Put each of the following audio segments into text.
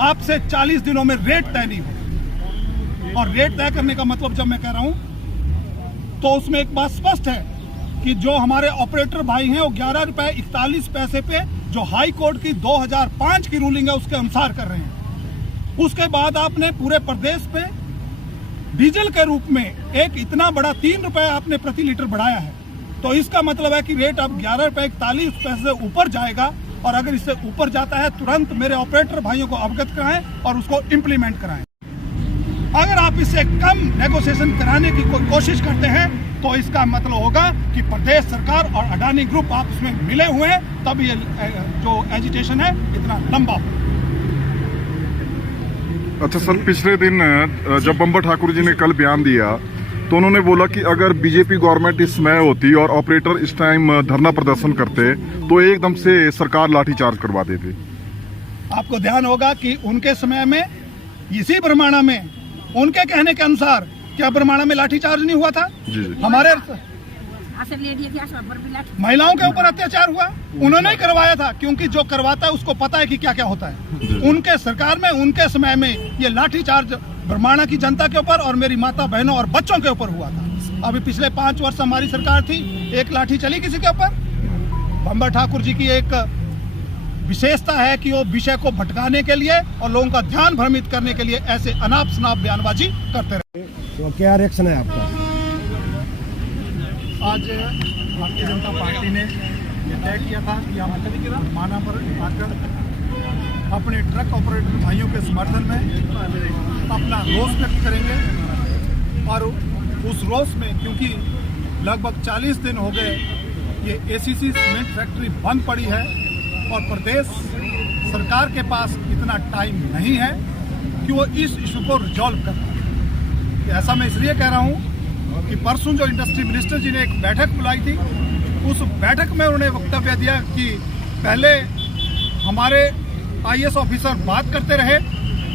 आपसे 40 दिनों में रेट तय नहीं हो। और रेट तय करने का मतलब जब मैं कह रहा हूं तो उसमें एक बात स्पष्ट है कि जो हमारे ऑपरेटर भाई हैं वो 11 रुपए 41 पैसे पे जो हाई कोर्ट की 2005 की रूलिंग है उसके अनुसार कर रहे हैं। उसके बाद आपने पूरे प्रदेश पे डीजल के रूप में एक इतना बड़ा 3 रुपए आपने प्रति लीटर बढ़ाया है, तो इसका मतलब है कि रेट अब 11 रुपए 41 पैसे से ऊपर जाएगा। और अगर इससे ऊपर जाता है तुरंत मेरे ऑपरेटर भाइयों को अवगत कराएं और उसको इम्प्लीमेंट कराएं। अगर आप इससे कम नेगोशिएशन कराने की कोई कोशिश करते हैं तो इसका मतलब होगा कि प्रदेश सरकार और अडानी ग्रुप आप उसमें मिले हुए हैं, तब ये जो एजिटेशन है इतना लंबा हो। अच्छा सर, पिछले दिन जब बंबर ठाकुर जी ने कल बयान दिया तो उन्होंने बोला कि अगर बीजेपी गवर्नमेंट इस समय होती और ऑपरेटर इस टाइम धरना प्रदर्शन करते तो एकदम से सरकार लाठीचार्ज करवा देती। आपको ध्यान होगा कि उनके समय में इसी बरमाणा में उनके कहने के अनुसार क्या बरमाणा में लाठीचार्ज नहीं हुआ था? जी। हमारे महिलाओं के ऊपर अत्याचार हुआ, उन्होंने ही करवाया था, क्योंकि जो करवाता है उसको पता है कि क्या क्या होता है। उनके सरकार में उनके समय में ये लाठीचार्ज बरमाणा की जनता के ऊपर और मेरी माता बहनों और बच्चों के ऊपर हुआ था। अभी पिछले 5 वर्ष हमारी सरकार थी, एक लाठी चली किसी के ऊपर? बंबर ठाकुर जी की एक विशेषता है कि वो विषय को भटकाने के लिए और लोगों का ध्यान भ्रमित करने के लिए ऐसे अनाप शनाप बयानबाजी करते रहे। तो क्या रिएक्शन है आपका? आज भारतीय जनता पार्टी ने ये तय किया था कि हम माना पर आकर अपने ट्रक ऑपरेटर भाइयों के समर्थन में अपना रोष व्यक्त करेंगे। और उस रोष में, क्योंकि लगभग 40 दिन हो गए ये एसीसी सीमेंट फैक्ट्री बंद पड़ी है और प्रदेश सरकार के पास इतना टाइम नहीं है कि वो इस इशू को रिजॉल्व कर पाए। ऐसा मैं इसलिए कह रहा हूँ कि परसों जो इंडस्ट्री मिनिस्टर जी ने एक बैठक बुलाई थी, उस बैठक में उन्होंने वक्तव्य दिया कि पहले हमारे आईएएस ऑफिसर बात करते रहे,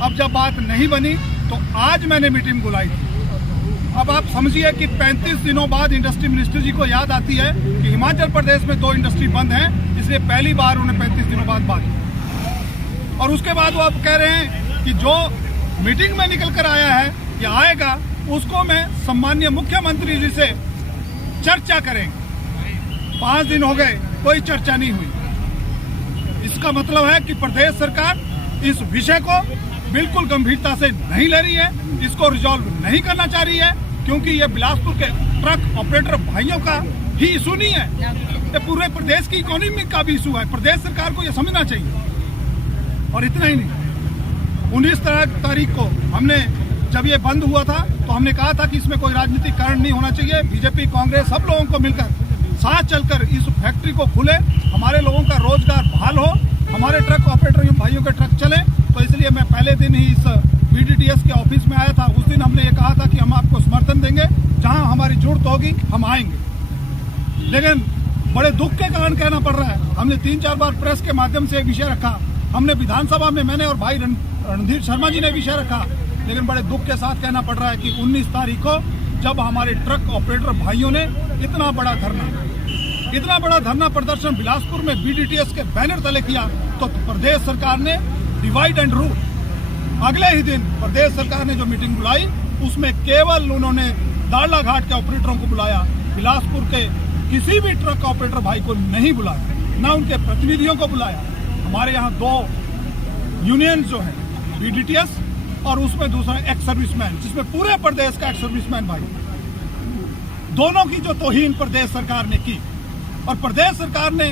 अब जब बात नहीं बनी तो आज मैंने मीटिंग बुलाई थी। अब आप समझिए कि 35 दिनों बाद इंडस्ट्री मिनिस्टर जी को याद आती है कि हिमाचल प्रदेश में 2 इंडस्ट्री बंद हैं, इसलिए पहली बार उन्हें 35 दिनों बाद बात की। और उसके बाद वो अब कह रहे हैं कि जो मीटिंग में निकल कर आया है या आएगा उसको मैं सम्माननीय मुख्यमंत्री जी से चर्चा करेंगे। 5 दिन हो गए, कोई चर्चा नहीं हुई। इसका मतलब है कि प्रदेश सरकार इस विषय को बिल्कुल गंभीरता से नहीं ले रही है, इसको रिजॉल्व नहीं करना चाह रही है, क्योंकि ये बिलासपुर के ट्रक ऑपरेटर भाइयों का ही इशू नहीं है, ये पूरे प्रदेश की इकोनॉमी का भी इशू है। प्रदेश सरकार को ये समझना चाहिए। और इतना ही नहीं, 19 तारीख को हमने जब ये बंद हुआ था तो हमने कहा था कि इसमें कोई राजनीतिक कारण नहीं होना चाहिए। बीजेपी, कांग्रेस सब लोगों को मिलकर साथ चलकर इस फैक्ट्री को खुले, हमारे लोगों का रोजगार बहाल हो, हमारे ट्रक ऑपरेटर भाइयों के ट्रक चले। तो इसलिए मैं पहले दिन ही इस बीडीटीएस के ऑफिस में आया था। उस दिन हमने ये कहा था कि हम आपको समर्थन देंगे, जहां हमारी जरूरत होगी हम आएंगे। लेकिन बड़े दुख के कारण कहना पड़ रहा है, हमने 3-4 बार प्रेस के माध्यम से एक विषय रखा, हमने विधानसभा में मैंने और भाई रणधीर शर्मा जी ने विषय रखा, लेकिन बड़े दुख के साथ कहना पड़ रहा है कि 19 तारीख को जब हमारे ट्रक ऑपरेटर भाइयों ने इतना बड़ा धरना प्रदर्शन बिलासपुर में बीडीटीएस के बैनर तले किया, तो प्रदेश सरकार ने डिवाइड एंड रूल, अगले ही दिन प्रदेश सरकार ने जो मीटिंग बुलाई उसमें केवल उन्होंने दाड़ला घाट के ऑपरेटरों को बुलाया, बिलासपुर के किसी भी ट्रक ऑपरेटर भाई को नहीं बुलाया, ना उनके प्रतिनिधियों को बुलाया। हमारे यहाँ 2 यूनियन जो है, बीडीटीएस और उसमें दूसरा एक्स सर्विसमैन, जिसमें पूरे प्रदेश का एक्स सर्विसमैन भाई, दोनों की जो तौहीन प्रदेश सरकार ने की। और प्रदेश सरकार ने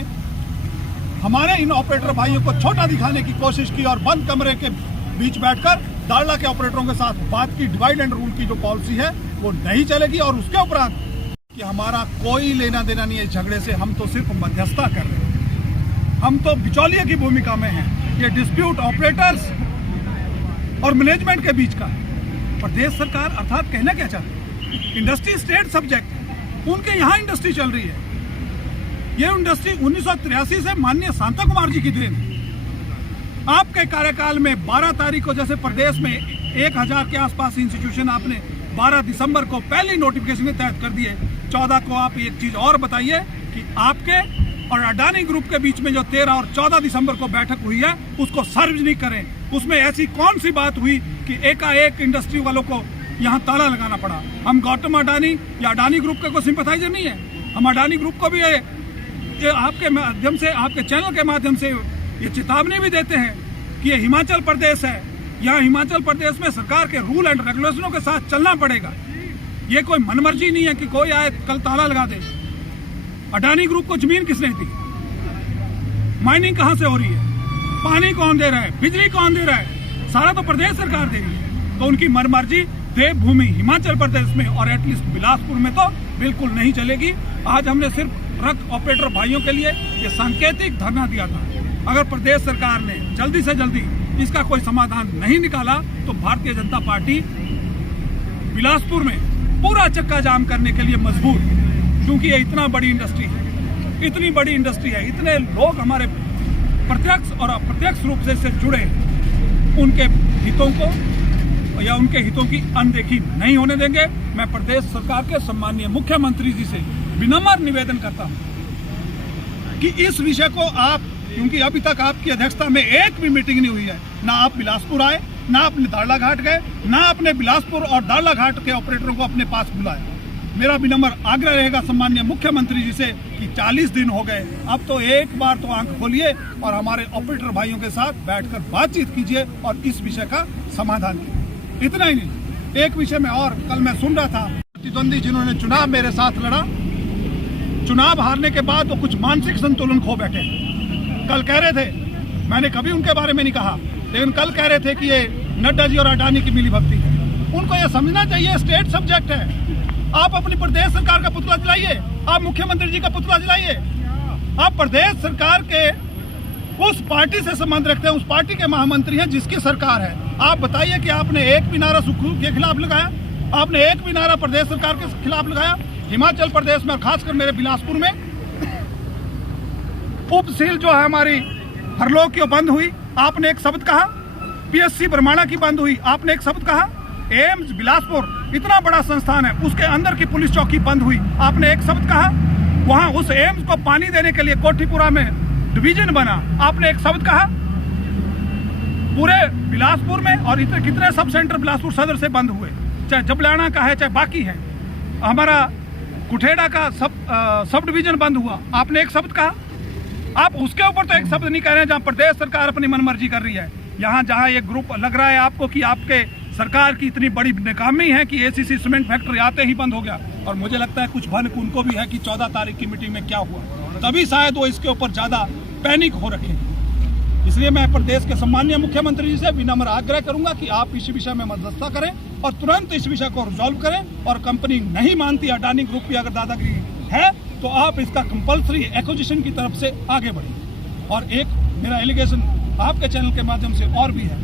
हमारे इन ऑपरेटर भाइयों को छोटा दिखाने की कोशिश की और बंद कमरे के बीच बैठकर दाड़ला के ऑपरेटरों के साथ बात की। डिवाइड एंड रूल की जो पॉलिसी है वो नहीं चलेगी। और उसके उपरांत कि हमारा कोई लेना देना नहीं है झगड़े से, हम तो सिर्फ मध्यस्थता कर रहे हैं, हम तो बिचौलिए की भूमिका में हैं। ये डिस्प्यूट ऑपरेटर्स और मैनेजमेंट के बीच का है। प्रदेश सरकार अर्थात कहना क्या चाहती है, इंडस्ट्री स्टेट सब्जेक्ट है, उनके यहाँ इंडस्ट्री चल रही है। ये इंडस्ट्री 1983 से माननीय शांता कुमार जी की देन है। आपके कार्यकाल में 12 तारीख को जैसे प्रदेश में 1000 के आसपास इंस्टीट्यूशन आपने 12 दिसंबर को पहली नोटिफिकेशन के तहत कर दिए। 14 को आप एक चीज और बताइए कि आपके और अडानी ग्रुप के बीच में जो 13 और 14 दिसंबर को बैठक हुई है उसको सार्वजनिक करें। उसमें ऐसी कौन सी बात हुई कि एकाएक इंडस्ट्री वालों को यहाँ ताला लगाना पड़ा? हम गौतम अडानी या अडानी ग्रुप का कोई सिंपैथाइजर नहीं है। हम अडानी ग्रुप को भी ये आपके माध्यम से, आपके चैनल के माध्यम से ये चेतावनी भी देते हैं कि ये हिमाचल प्रदेश है, यहाँ हिमाचल प्रदेश में सरकार के रूल एंड रेगुलेशनों के साथ चलना पड़ेगा। ये कोई मनमर्जी नहीं है कि कोई आए कल ताला लगा दे। अडानी ग्रुप को जमीन किसने दी? माइनिंग कहाँ से हो रही है? पानी कौन दे रहा है? बिजली कौन दे रहा है? सारा तो प्रदेश सरकार दे रही है। तो उनकी मनमर्जी देवभूमि हिमाचल प्रदेश में और एटलीस्ट बिलासपुर में तो बिल्कुल नहीं चलेगी। आज हमने सिर्फ ट्रक ऑपरेटर भाइयों के लिए ये सांकेतिक धरना दिया था। अगर प्रदेश सरकार ने जल्दी से जल्दी इसका कोई समाधान नहीं निकाला तो भारतीय जनता पार्टी बिलासपुर में पूरा चक्का जाम करने के लिए मजबूर, क्योंकि ये इतना बड़ी इंडस्ट्री है, इतनी बड़ी इंडस्ट्री है, इतने लोग हमारे प्रत्यक्ष और अप्रत्यक्ष रूप से इससे जुड़े, उनके हितों को या उनके हितों की अनदेखी नहीं होने देंगे। मैं प्रदेश सरकार के सम्माननीय मुख्यमंत्री जी से विनम्र निवेदन करता हूं कि इस विषय को आप, क्योंकि अभी तक आपकी अध्यक्षता में एक भी मीटिंग नहीं हुई है, ना आप बिलासपुर आए, ना अपने दाड़ला घाट गए, ना अपने बिलासपुर और दाड़ला घाट के ऑपरेटरों को अपने पास बुलाया। मेरा विनम्र आग्रह रहेगा सम्माननीय मुख्यमंत्री जी से कि 40 दिन हो गए, अब तो एक बार तो आंख खोलिए और हमारे ऑपरेटर भाइयों के साथ बैठकर बातचीत कीजिए और इस विषय का समाधान कीजिए। इतना ही नहीं, एक विषय में और कल मैं सुन रहा था, प्रतिद्वंदी जिन्होंने चुनाव मेरे साथ लड़ा, चुनाव हारने के बाद वो कुछ मानसिक संतुलन खो बैठे। कल कह रहे थे, मैंने कभी उनके बारे में नहीं कहा, लेकिन कल कह रहे थे कि ये नड्डा जी और अडानी की मिली भक्ति है। उनको ये समझना चाहिए स्टेट सब्जेक्ट है। आप अपनी प्रदेश सरकार का पुतला जलाइए, आप मुख्यमंत्री जी का पुतला जलाइए। आप प्रदेश सरकार के उस पार्टी से संबंध रखते हैं, उस पार्टी के महामंत्री हैं जिसकी सरकार है। आप बताइए कि आपने एक भी नारा सुखरू के खिलाफ लगाया? आपने एक भी नारा प्रदेश सरकार के खिलाफ लगाया? हिमाचल प्रदेश में और खासकर मेरे बिलासपुर में उपसील जो है हमारी हरलोग की बंद हुई, आपने एक शब्द कहा? पीएससी बरमाणा की बंद हुई, आपने एक शब्द कहा? एम्स बिलासपुर इतना बड़ा संस्थान है, उसके अंदर की पुलिस चौकी बंद हुई, आपने एक शब्द कहा? वहां उस एम्स को पानी देने के लिए कोठीपुरा में डिवीजन बना, आपने एक शब्द कहा? पूरे बिलासपुर में और इतने कितने सब सेंटर बिलासपुर सदर से बंद हुए, चाहे जबलाना का है चाहे बाकी है, हमारा कुठेड़ा का सब डिवीजन बंद हुआ, आपने एक शब्द कहा? आप उसके ऊपर तो एक शब्द नहीं कह रहे हैं जहां प्रदेश सरकार अपनी मनमर्जी कर रही है। यहाँ जहां ये ग्रुप लग रहा है आपको कि आपके सरकार की इतनी बड़ी नाकामी है कि एसीसी सीमेंट फैक्ट्री आते ही बंद हो गया, और मुझे लगता है कुछ भनक उनको भी है कि 14 तारीख की मीटिंग में क्या हुआ, तभी शायद वो इसके ऊपर ज्यादा पैनिक हो रखे हैं। इसलिए मैं प्रदेश के सम्माननीय मुख्यमंत्री जी से विनम्र आग्रह करूंगा कि आप इस विषय में मध्यस्थता करें और तुरंत इस विषय को रिजॉल्व करें। और कंपनी नहीं मानती अडानी ग्रुप की अगर दादागिरी है तो आप इसका कंपल्सरी एक्विजिशन की तरफ से आगे बढ़िए। और एक मेरा एलिगेशन आपके चैनल के माध्यम से और भी है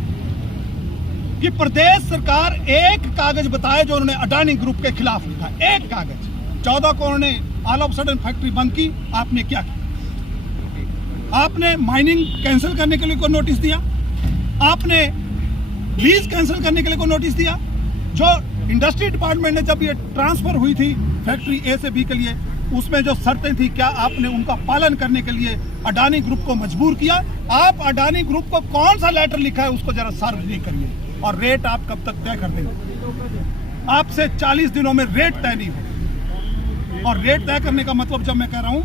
कि प्रदेश सरकार एक कागज बताए जो उन्होंने अडानी ग्रुप के खिलाफ लिखा, एक कागज। 14 को उन्होंने ऑल ऑफ सडन फैक्ट्री बंद की, आपने क्या किया? आपने माइनिंग कैंसिल करने के लिए कोई नोटिस दिया? आपने लीज कैंसिल करने के लिए कोई नोटिस दिया? जो इंडस्ट्री डिपार्टमेंट ने जब ये ट्रांसफर हुई थी फैक्ट्री ए से बी के लिए, उसमें जो शर्तें थी, क्या आपने उनका पालन करने के लिए अडानी ग्रुप को मजबूर किया? आप अडानी ग्रुप को कौन सा लेटर लिखा है उसको जरा सार्वजनिक करिए, और रेट आप कब तक तय कर देंगे? आपसे 40 दिनों में रेट तय नहीं हो, और रेट तय करने का मतलब जब मैं कह रहा हूं